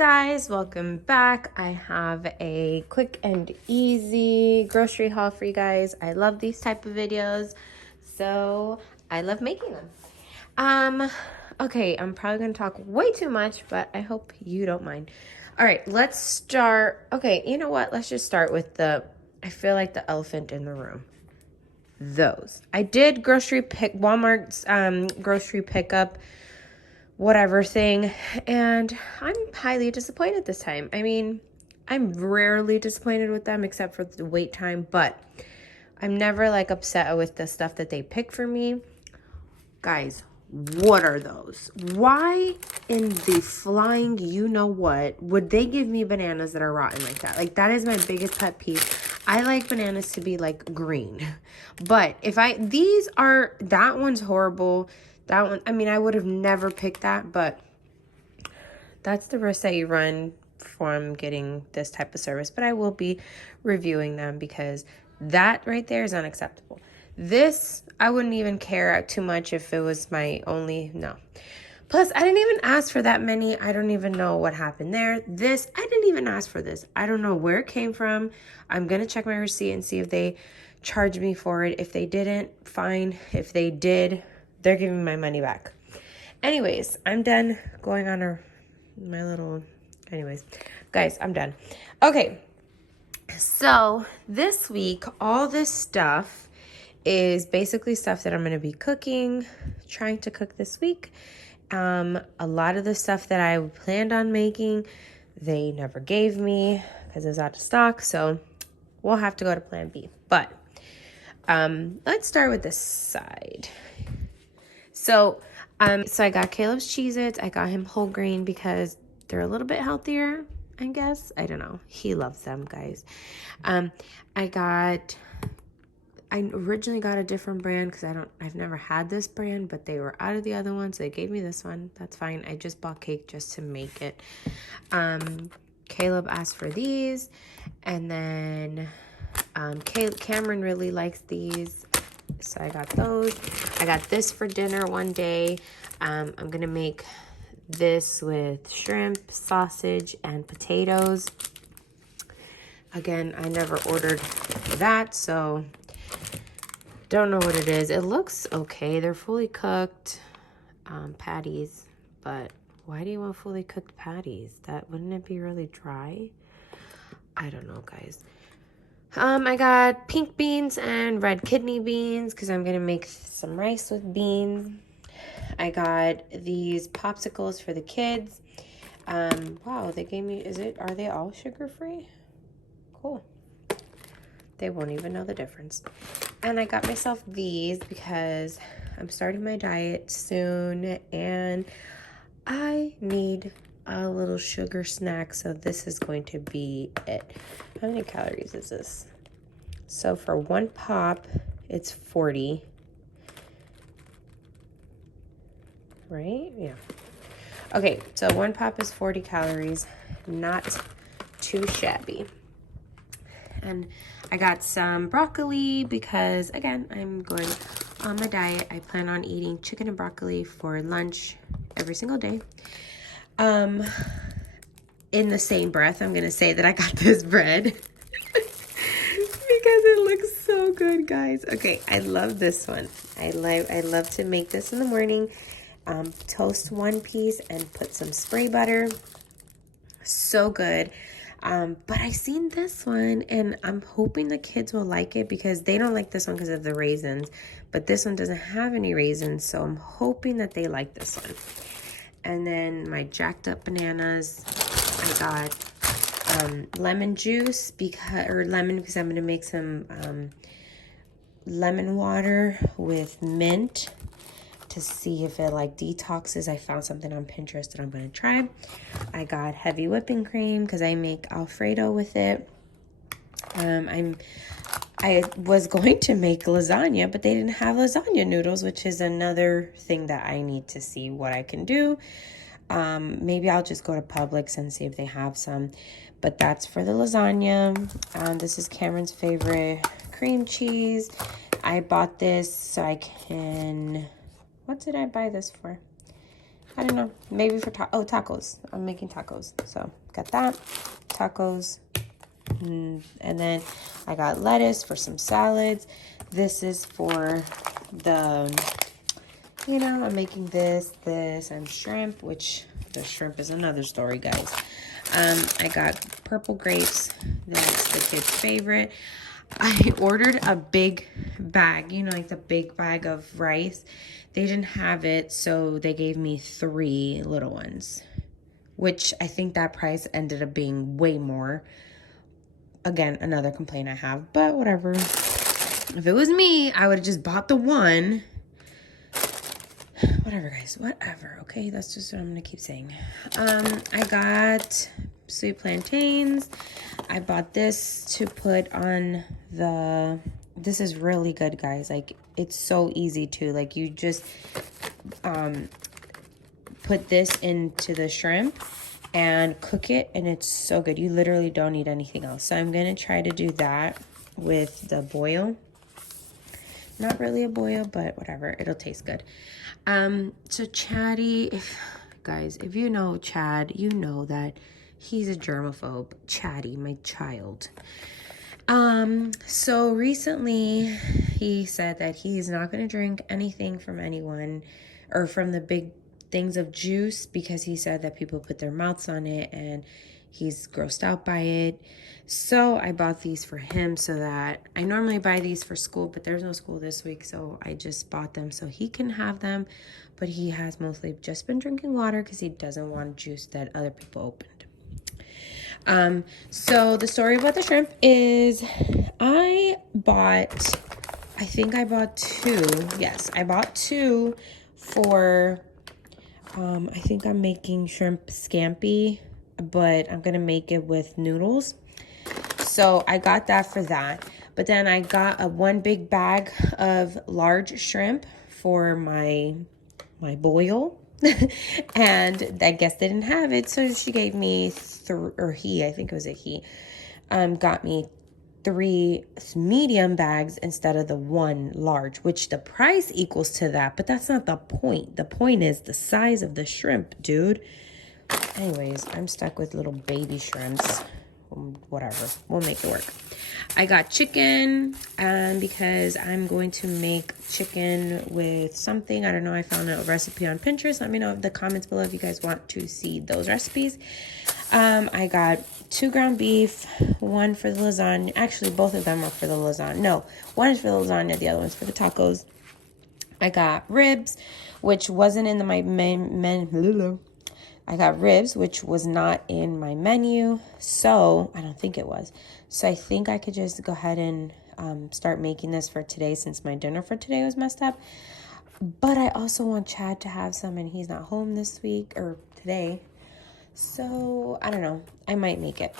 guys, welcome back. I have a quick and easy grocery haul for you guys. I love these type of videos, so I love making them. Okay, I'm probably gonna talk way too much, but I hope you don't mind. All right, let's start. Okay, you know what? Let's just start with I feel like the elephant in the room. Those. I did Walmart's grocery pickup whatever thing, and I'm highly disappointed this time. I mean, I'm rarely disappointed with them except for the wait time, but I'm never like upset with the stuff that they pick for me. Guys, what are those? Why in the flying you know what would they give me bananas that are rotten like that? Like, that is my biggest pet peeve. I like bananas to be like green, but that one's horrible. That one, I mean, I would have never picked that, but that's the risk that you run from getting this type of service. But I will be reviewing them because that right there is unacceptable. This, I wouldn't even care too much if it was my only, no. Plus, I didn't even ask for that many. I don't even know what happened there. This, I didn't even ask for this. I don't know where it came from. I'm going to check my receipt and see if they charged me for it. If they didn't, fine. If they did, they're giving me my money back. Anyways, I'm done going on anyways, guys, I'm done. Okay, so this week, all this stuff is basically stuff that I'm going to be trying to cook this week. A lot of the stuff that I planned on making, they never gave me because it was out of stock, so we'll have to go to plan B. But let's start with this side. So I got Caleb's Cheez-Its. I got him whole grain because they're a little bit healthier, I guess. I don't know. He loves them, guys. I originally got a different brand because I've never had this brand, but they were out of the other one, so they gave me this one. That's fine. I just bought cake just to make it. Caleb asked for these, and then Cameron really likes these, so I got those. I got this for dinner one day. I'm gonna make this with shrimp, sausage, and potatoes. Again, I never ordered that, so don't know what it is. It looks okay. They're fully cooked patties, but why do you want fully cooked patties? Wouldn't it be really dry? I don't know, guys. I got pink beans and red kidney beans because I'm going to make some rice with beans. I got these popsicles for the kids. Wow, they gave me, are they all sugar-free? Cool. They won't even know the difference. And I got myself these because I'm starting my diet soon and I need a little sugar snack, so this is going to be it. How many calories is this? So for one pop, it's 40. Right? Yeah. Okay, so one pop is 40 calories. Not too shabby. And I got some broccoli because, again, I'm going on my diet. I plan on eating chicken and broccoli for lunch every single day. In the same breath, I'm going to say that I got this bread because it looks so good, guys. Okay, I love this one. I love to make this in the morning. Toast one piece and put some spray butter. So good. But I seen this one and I'm hoping the kids will like it because they don't like this one because of the raisins, but this one doesn't have any raisins, so I'm hoping that they like this one. And then my jacked up bananas, I got lemon juice because I'm going to make some lemon water with mint to see if it like detoxes. I found something on Pinterest that I'm going to try. I got heavy whipping cream because I make Alfredo with it. I was going to make lasagna, but they didn't have lasagna noodles, which is another thing that I need to see what I can do. Maybe I'll just go to Publix and see if they have some, but that's for the lasagna. This is Cameron's favorite cream cheese. I bought this so I can, what did I buy this for? I don't know. Maybe for tacos. I'm making tacos. So got that. Tacos. And then I got lettuce for some salads. This is for the, I'm making this, and shrimp, which the shrimp is another story, guys. I got purple grapes. That's the kids' favorite. I ordered a big bag, like the big bag of rice. They didn't have it, so they gave me 3 little ones, which I think that price ended up being way more. Again, another complaint I have, but whatever. If it was me, I would have just bought the one. Whatever, guys, whatever. Okay, that's just what I'm gonna keep saying. I got sweet plantains. I bought this to put on this is really good, guys. Like, it's so easy to, like, you just put this into the shrimp and cook it, and it's so good. You literally don't need anything else. So I'm gonna try to do that with the boil. Not really a boil, but whatever, it'll taste good. So Chatty, guys, if you know Chad, you know that he's a germaphobe. Chatty, my child. So recently he said that he's not going to drink anything from anyone or from the big things of juice, because he said that people put their mouths on it and he's grossed out by it. So I bought these for him, so that I normally buy these for school, but there's no school this week, so I just bought them so he can have them. But he has mostly just been drinking water because he doesn't want juice that other people opened. So the story about the shrimp is I think I bought 2. Yes, I bought 2 for, I think I'm making shrimp scampi, but I'm going to make it with noodles. So I got that for that. But then I got a 1 big bag of large shrimp for my boil. And I guess they didn't have it, so she gave me I think it was a he, got me 3 medium bags instead of the 1 large, which the price equals to that, but that's not the point. The point is the size of the shrimp, dude. Anyways, I'm stuck with little baby shrimps. Whatever, we'll make it work. I got chicken because I'm going to make chicken with something. I don't know. I found a recipe on Pinterest. Let me know in the comments below if you guys want to see those recipes. I got 2 ground beef, 1 for the lasagna. Actually, both of them are for the lasagna. No, 1 is for the lasagna, the other one's for the tacos. I got ribs, which wasn't in my menu. I got ribs, which was not in my menu, so I don't think it was. So I think I could just go ahead and start making this for today, since my dinner for today was messed up. But I also want Chad to have some, and he's not home this week or today. So I don't know. I might make it.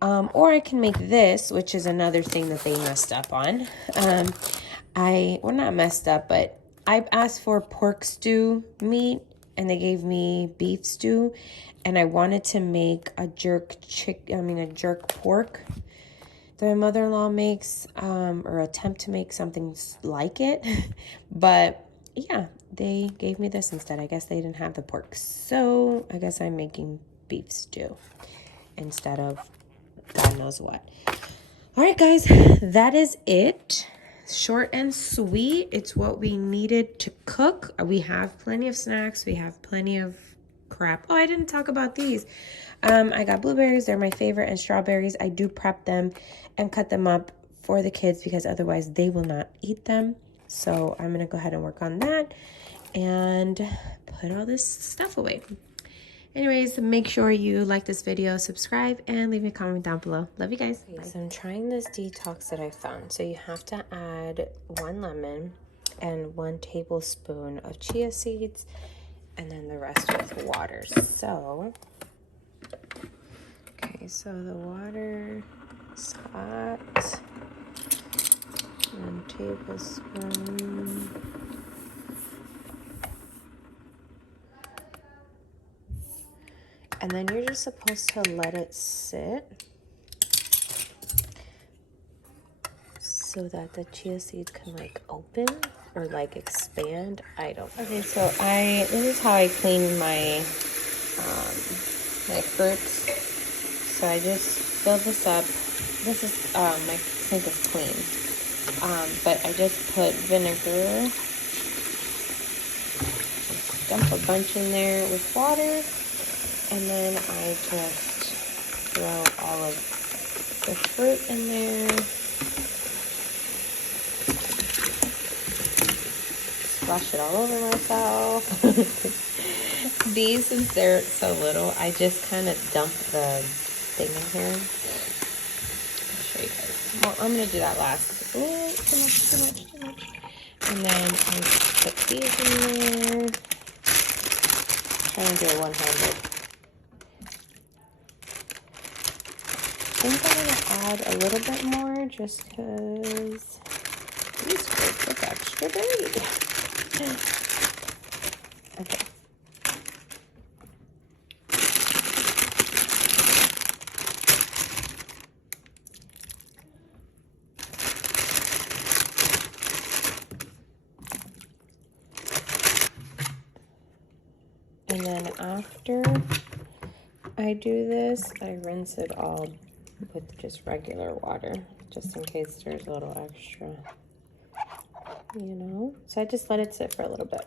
Or I can make this, which is another thing that they messed up on. Well, not messed up, but I asked for pork stew meat, and they gave me beef stew, and I wanted to make a jerk pork that my mother-in-law makes, or attempt to make something like it. But yeah, they gave me this instead. I guess they didn't have the pork, so I guess I'm making beef stew instead of God knows what. All right, guys, that is it. Short and sweet. It's what we needed to cook. We have plenty of snacks. We have plenty of crap. Oh, I didn't talk about these. I got blueberries. They're my favorite, and strawberries. I do prep them and cut them up for the kids because otherwise they will not eat them. So I'm going to go ahead and work on that and put all this stuff away. Anyways, make sure you like this video, subscribe, and leave me a comment down below. Love you guys. Okay, so I'm trying this detox that I found. So you have to add 1 lemon and 1 tablespoon of chia seeds, and then the rest with water. So, okay, so the water is hot. 1 tablespoon. And then you're just supposed to let it sit so that the chia seeds can like open or like expand. I don't know. Okay, so this is how I clean my my fruits. So I just fill this up. This is my sink is clean, but I just put vinegar. Just dump a bunch in there with water, and then I just throw all of the fruit in there. Splash it all over myself. These, since they're so little, I just kind of dump the thing in here. I'll show you guys. Well, I'm going to do that last. Oh, too much. And then I put these in there. Trying to do it one-handed. I think I'm going to add a little bit more just because these fruits look extra big. Okay. And then after I do this, I rinse it all with just regular water, just in case there's a little extra, you know? So I just let it sit for a little bit.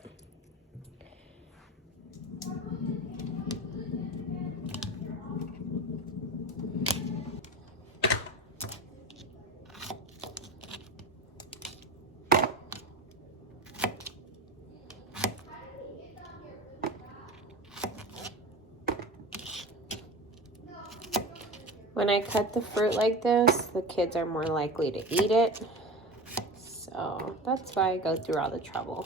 When I cut the fruit like this, the kids are more likely to eat it. So that's why I go through all the trouble.